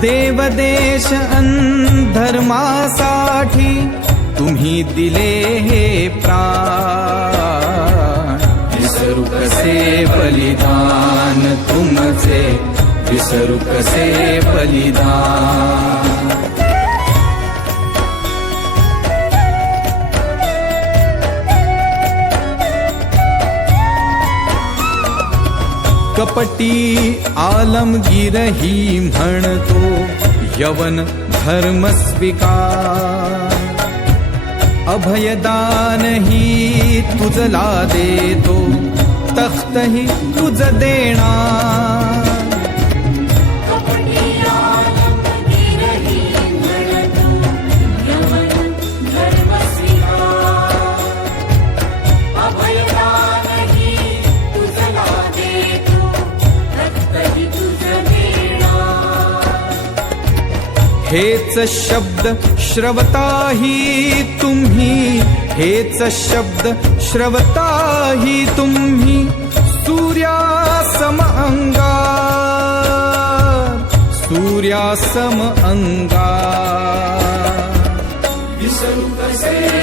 देवदेश धर्मासाठी तुम्ही दिले हे प्राण, विसरू कसे बलिदान तुमचे, विसरू कसे बलिदान. कपटी आलमगीरही म्हणतो यवन धर्म स्वीकार, अभयदानही तुझला देतो, तख्तही तुझ देणार. हेच शब्द श्रवताही तुम्ही, हेच शब्द श्रवताही तुम्ही, सूर्यासम अंगार, सूर्यासम अंगार. विसरू कसे